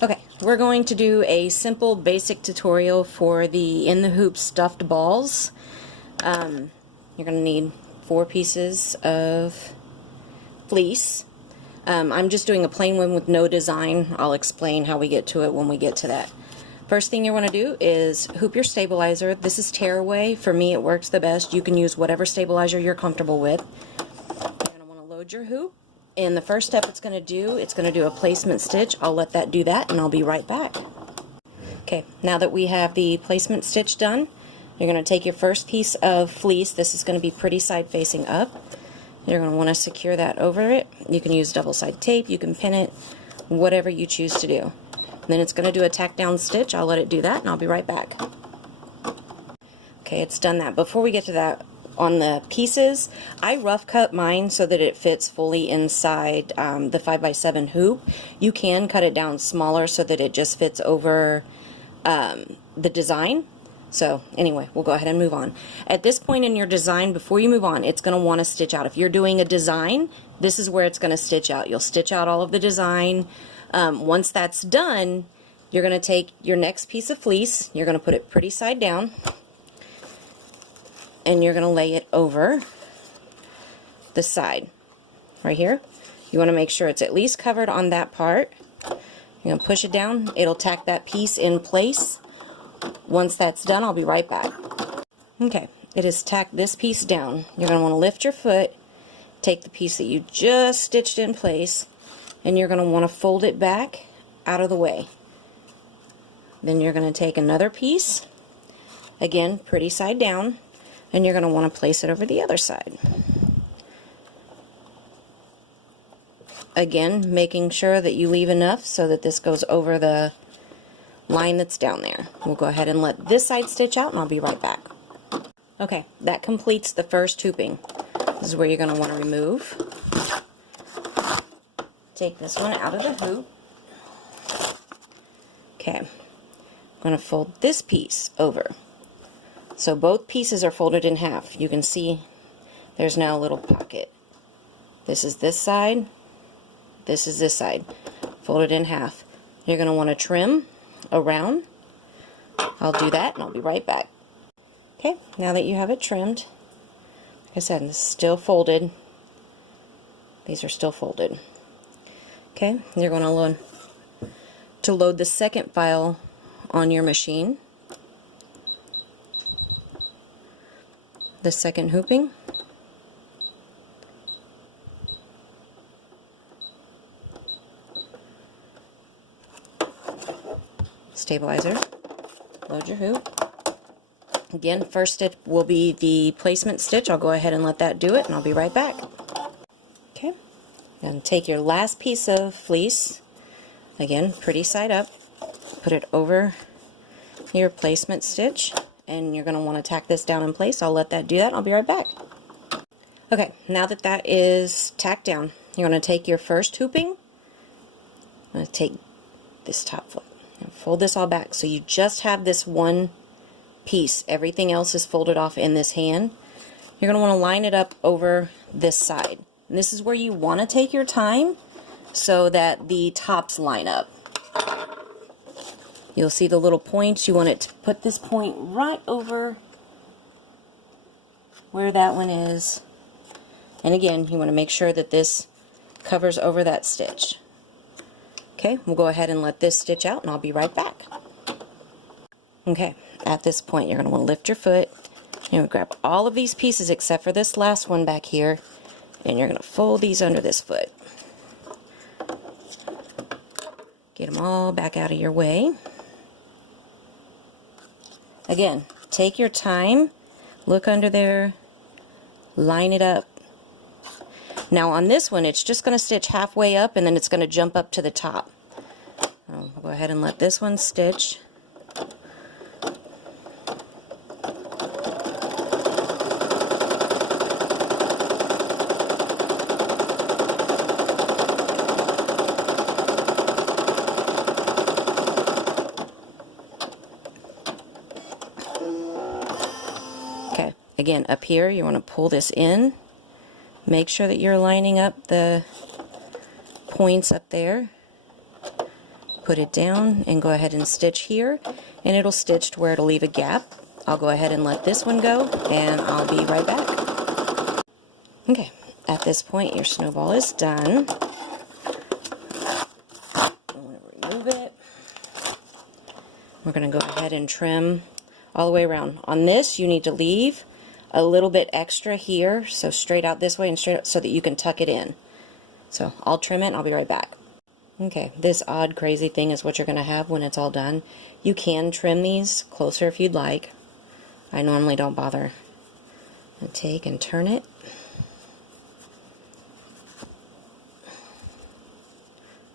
Okay, we're going to do a simple basic tutorial for the in the hoop stuffed balls. You're going to need 4 pieces of fleece. I'm just doing a plain one with no design. I'll explain how we get to it when we get to that. First thing you want to do is hoop your stabilizer. This is tearaway. For me it works the best. You can use whatever stabilizer you're comfortable with. You're going to want to load your hoop. And the first step it's going to do a placement stitch. I'll let that do that and I'll be right back. Okay, now that we have the placement stitch done, you're going to take your first piece of fleece. This is going to be pretty side facing up. You're going to want to secure that over it. You can use double side tape, you can pin it, whatever you choose to do. And then it's going to do a tack down stitch. I'll let it do that and I'll be right back. Okay, it's done that. Before we get to that, on the pieces, I rough cut mine so that it fits fully inside the 5x7 hoop. You can cut it down smaller so that it just fits over the design. So anyway, we'll go ahead and move on. At this point in your design, before you move on, it's going to want to stitch out. If you're doing a design, this is where it's going to stitch out. You'll stitch out all of the design. Once that's done, you're going to take your next piece of fleece, you're going to put it pretty side down, and you're going to lay it over the side right here. You want to make sure it's at least covered on that part. You're going to push it down. It'll tack that piece in place. Once that's done, I'll be right back. Okay, it has tacked this piece down. You're going to want to lift your foot, take the piece that you just stitched in place, and you're going to want to fold it back out of the way. Then you're going to take another piece, again pretty side down, and you're going to want to place it over the other side. Again, making sure that you leave enough so that this goes over the line that's down there. We'll go ahead and let this side stitch out and I'll be right back. Okay, that completes the first hooping. This is where you're going to want to remove. Take this one out of the hoop. Okay, I'm going to fold this piece over. So both pieces are folded in half. You can see there's now a little pocket. This is this side, this is this side. Folded in half. You're going to want to trim around. I'll do that and I'll be right back. Okay, now that you have it trimmed, like I said, this is still folded. These are still folded. Okay, you're going to load the second file on your machine. The second hooping. Stabilizer. Load your hoop. Again, first stitch will be the placement stitch. I'll go ahead and let that do it and I'll be right back. Okay. And take your last piece of fleece, again pretty side up, put it over your placement stitch, and you're going to want to tack this down in place. I'll let that do that. I'll be right back. Okay, now that that is tacked down, you're going to take your first hooping. I'm going to take this top foot and fold this all back so you just have this one piece. Everything else is folded off in this hand. You're going to want to line it up over this side. And this is where you want to take your time so that the tops line up. You'll see the little points. You want it to put this point right over where that one is. And again, you want to make sure that this covers over that stitch. Okay, we'll go ahead and let this stitch out and I'll be right back. Okay, at this point you're going to want to lift your foot. You're going to grab all of these pieces except for this last one back here, and you're going to fold these under this foot. Get them all back out of your way. Again, take your time, look under there, line it up. Now on this one, it's just going to stitch halfway up and then it's going to jump up to the top. We'll go ahead and let this one stitch. Okay, again, up here you want to pull this in. Make sure that you're lining up the points up there. put it down and go ahead and stitch here, and it'll stitch to where it'll leave a gap. I'll go ahead and let this one go, and I'll be right back. Okay, at this point your snowball is done. I'm going to remove it. We're going to go ahead and trim all the way around. On this, you need to leave a little bit extra here, so straight out this way and straight out so that you can tuck it in. So I'll trim it and I'll be right back. Okay, this odd crazy thing is what you're going to have when it's all done. You can trim these closer if you'd like. I normally don't bother. And take and turn it.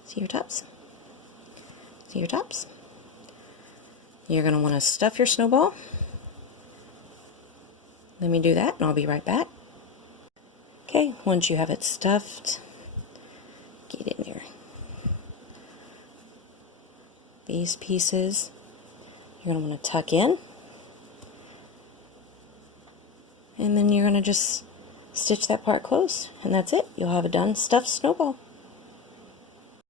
See your tops? See your tops? You're going to want to stuff your snowball. Let me do that and I'll be right back. Okay, once you have it stuffed, get in there. These pieces you're going to want to tuck in, and then you're going to just stitch that part closed, and that's it. You'll have a done stuffed snowball.